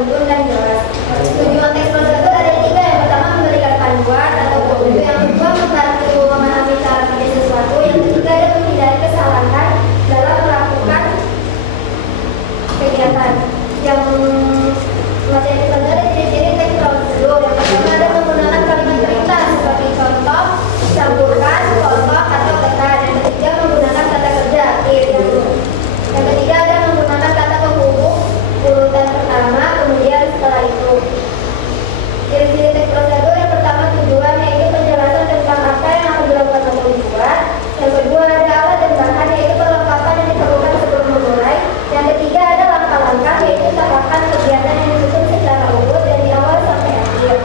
beruntun dan jelas. Tujuan teks prosedur ada tiga. Yang pertama memberikan panduan atau petunjuk, yang kedua membantu memahami cara kerja sesuatu, yang ketiga ada menghindari kesalahan dalam melakukan kegiatan. Yang materi pelajaran ada ciri-ciri teks prosedur. Yang pertama ada menggunakan kalimat perintah seperti contoh, campurkan, kelompok atau tekan. Yang ketiga menggunakan kata kerja akhir. Yang ketiga ada menggunakan kata penghubung urutan pertama, kemudian setelah itu. Ciri-ciri teks prosedur yang pertama tujuan, yaitu penjelasan tentang apa yang akan dilakukan atau dibuat. Yang kedua ada alat dan bahan, yaitu perlengkapan yang diperlukan sebelum memulai. Yang ketiga ada langkah-langkah, yaitu tahapan kegiatan yang disusun secara urut dan di awal sampai akhir.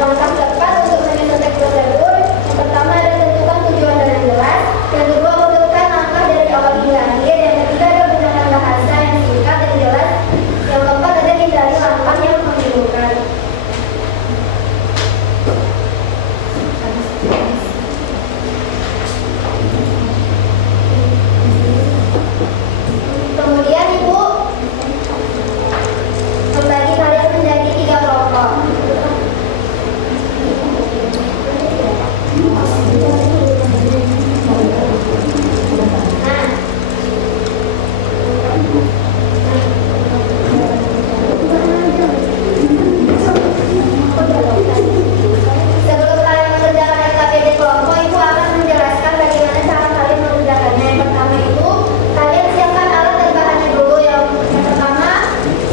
Langkah tepat untuk menyusun teks prosedur. Yang pertama ada tentukan tujuan dengan jelas. Yang kedua urutkan langkah dari awal hingga akhir. Yang ketiga ada gunakan bahasa yang singkat dan jelas. Yang keempat ada hindari langkah yang membingungkan. Kemudian Ibu membagi kalian menjadi 3 kelompok. Sebelum kalian mengerjakan SKPD kelompok, Ibu akan menjelaskan bagaimana cara kalian mengerjakannya. Yang pertama itu, kalian siapkan alat dan bahannya dulu. Yang pertama,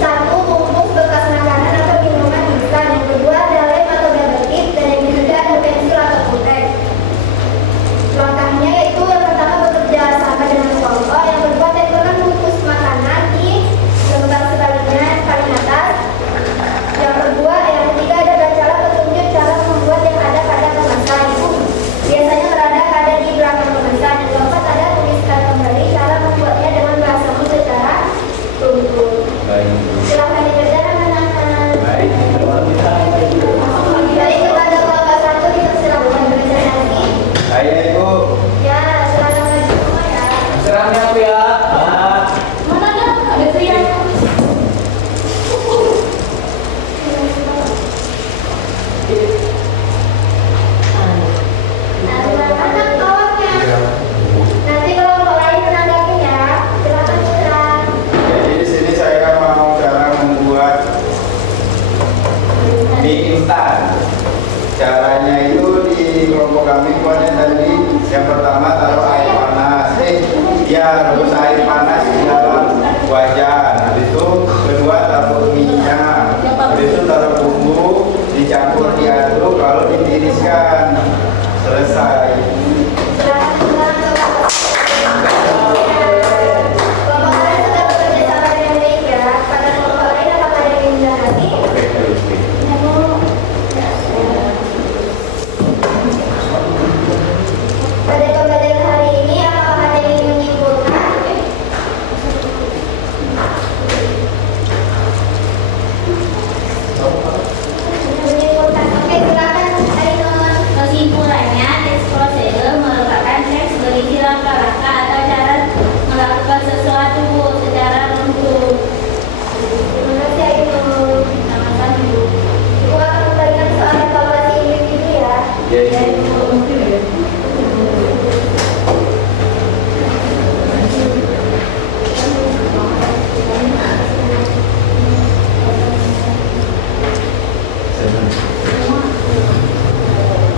1 bungkus bekas makanan atau minuman instan. Yang kedua ada lem atau double tip, dan yang ketiga ada pensil atau pulpen. Langkahnya yaitu yang pertama bekerja sama dengan kelompok. Yang kedua tempelkan bungkus makanan di lembar sebaliknya paling atas. Yang ketiga ada bacalah petunjuk cara membuat yang ada pada kemasan. Itu biasanya ada di belakang kemasan. Yang keempat ada tuliskan kembali cara membuatnya dengan bahasamu secara runtut. Silahkan dikerjakan anak-anak. Baik, kepada kelompok 1 dipersilakan presentasi. Ayo Ibu. Ya, silakan maju semua ya. Serahnya Bu ya. Mana ada pria? Anak kawannya. Nanti kelompok lain menanggapi ya. Silakan serang. Jadi di sini saya mau cara membuat mie instan. Caranya itu di kelompok kami buatnya tadi. Yang pertama taruh air panas. Rebus air panas di dalam wajan. Habis itu kedua taruh minyak. Habis itu taruh bumbu, dicampur diaduk, lalu ditiriskan. Selesai. Silakan serang kelompok lain sudah bekerja sama dengan baik ya. Pada kelompok lain apakah ada yang menanggapi? Pada pembelajaran hari ini apakah ada yang ingin menyimpulkan? Menyimpulkan. Oke, silakan Ainun. Kesimpulannya, teks prosedur merupakan teks berisi langkah-langkah atau cara melakukan sesuatu secara runtut. Terima kasih Ainun. Sama-sama Ibu. Ibu akan memberikan soal evaluasi individu ya. Ya, Ibu.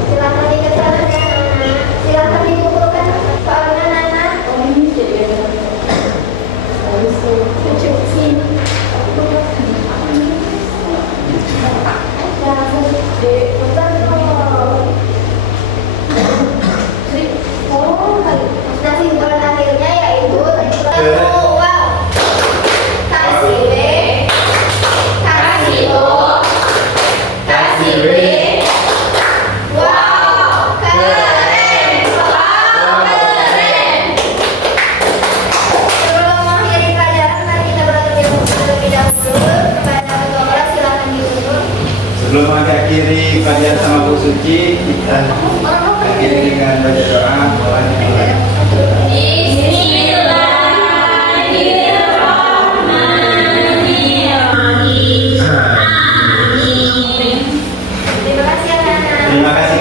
Silakan dikerjakan ya Nana. Silakan dikumpulkan soalnya Nana. Nah, simpulan akhirnya yaitu wow. Kasih B, kasih O, kasih B. Wow, keren. Wow, keren. Sebelum mengakhiri pelajaran, mari kita terlebih dahulu kepada ketua kelas. Silakan ditutup. Sebelum mengakhiri kajian sama Bu Suci, kita akhiri dengan baca doa. Bismillahirrahmanirrahim. Terima kasih